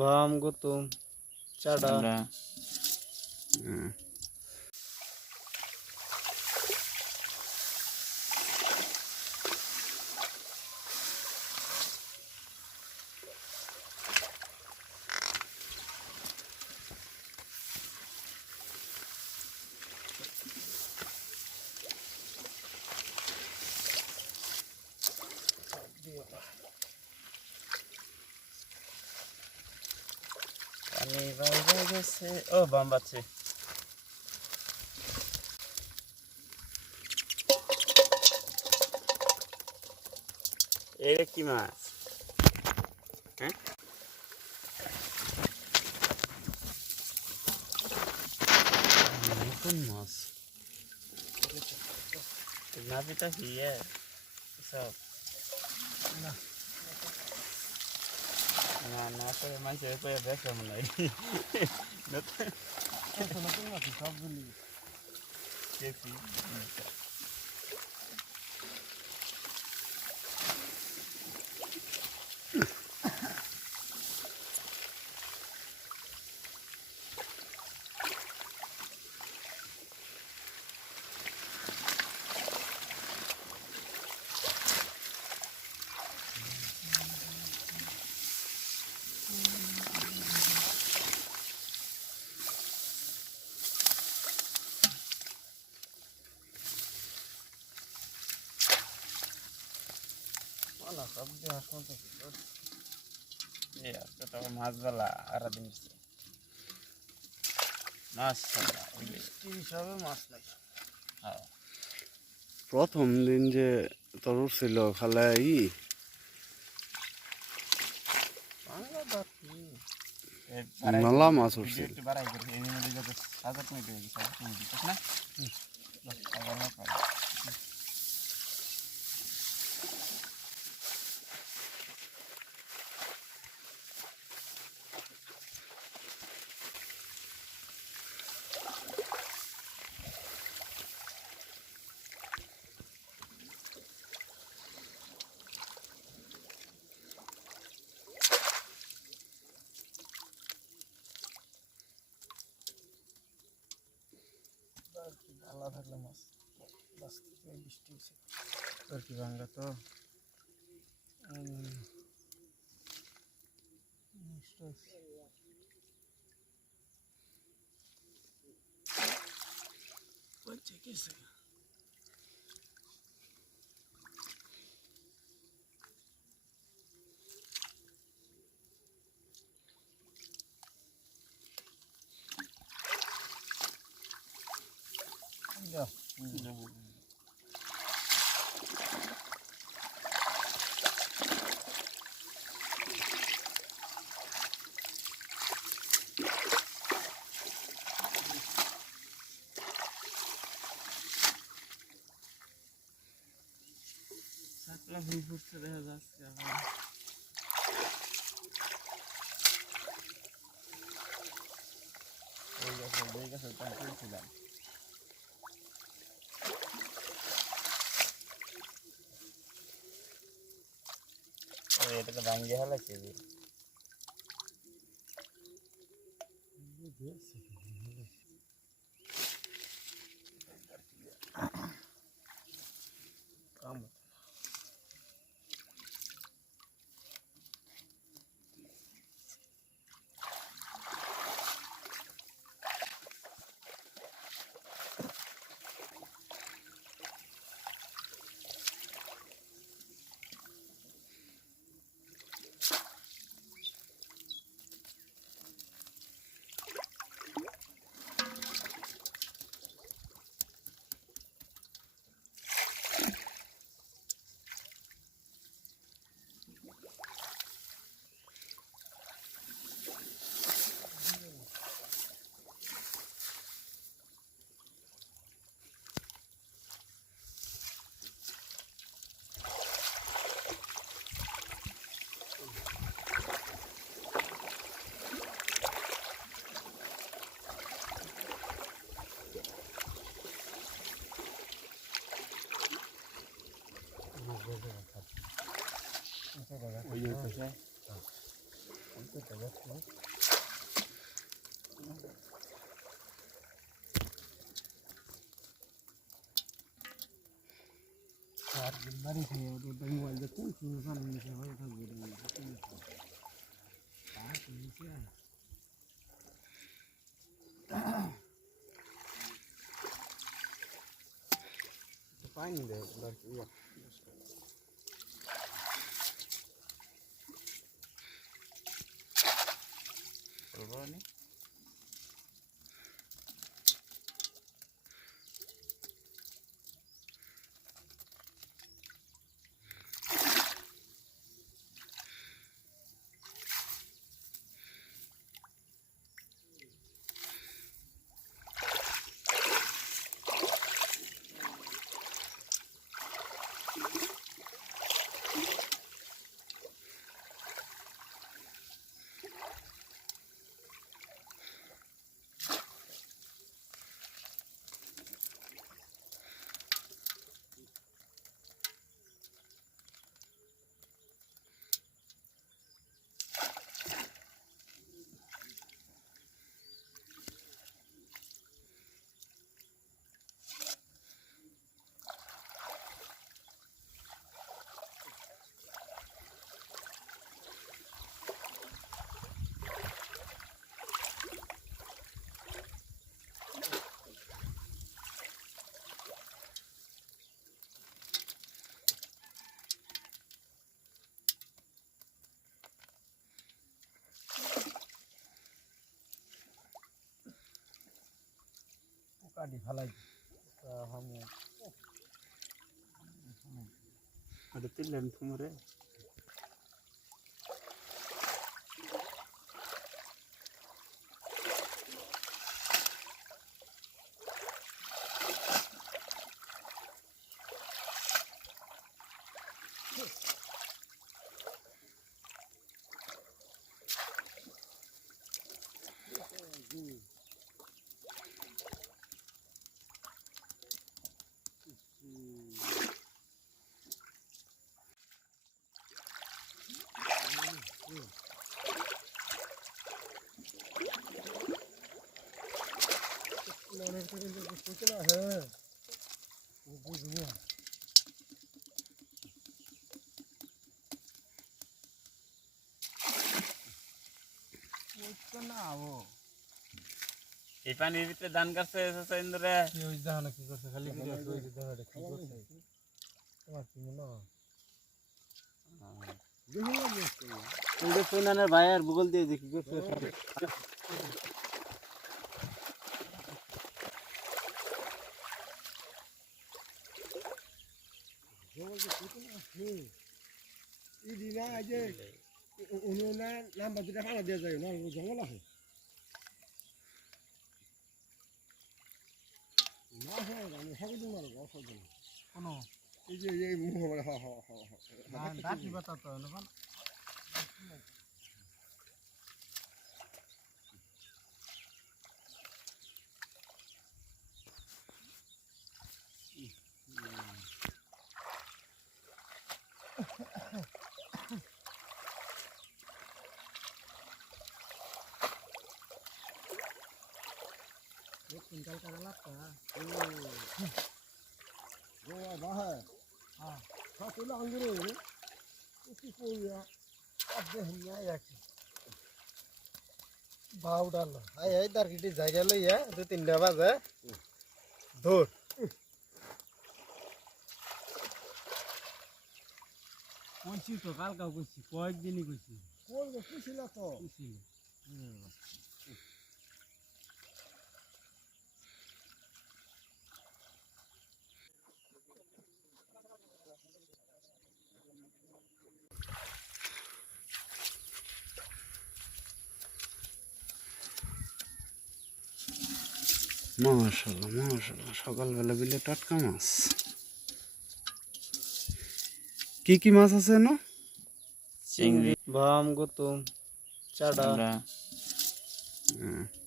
বাম গতম চাডা পানি বাইরে গেছে ও বাম বাচ্চে এটা কি মাছ হ্যাঁ নতুন মাছ নাভিটা কি সব না না না করে মাছ পেয়ে দেখে মনে হয় নতুন মাছ সবগুলি দেখি মাছবেলা আর দিন মাছ হিসাবে মাছ নাই প্রথম দিন যে তোর উঠছিল খালে নালা মাছ উঠছিল ভালো থাকলে মাছ বৃষ্টি তোর কি ভাঙ্গা তো ভুল ফুটছে দেখা যাচ্ছে এটা তো ভাঙ্গে হালাইছে পাইনি দেখ কাটি ফেলাই ada tilan tumure এই পানির ভিতরে ধান কাটছে ইন্দুরে ওই দেখো না কি করছে খালি ভিডিও আছে ওই দেখো এটা কি করছে তোমার কি মনে হয় এই যে সোনানের ভাই আর ভূগোল দিয়ে দেখি করছে ইদিনা আজে উনিওনা নাম্বার দুটা ফালা দিয়ে যায় না জঙ্গল আছে না হয় আমি সকদিন মারো অসদিন কোনো এই যে এই মুখ মানে হা হা হা না ডাকি বাতা তো না एक क्विंटल का लगता है গোয়া বাহে हाँ সাতলা আঙ্গুরে কি কইয়া अब देखना है यार भाव डाल आई आई दर की जगह लो ये दो तीन डब्बा है दूर कौन सी तो काल का कुछ कोई दिन ही कुछ কোন গছিলা তো कुछ মাশাআল্লাহ মাশাআল্লাহ সকালবেলা বিলে টাটকা মাছ কি কি মাছ আছে না চিংড়ি भाम गुतुम चाड़ा আমরা হ্যাঁ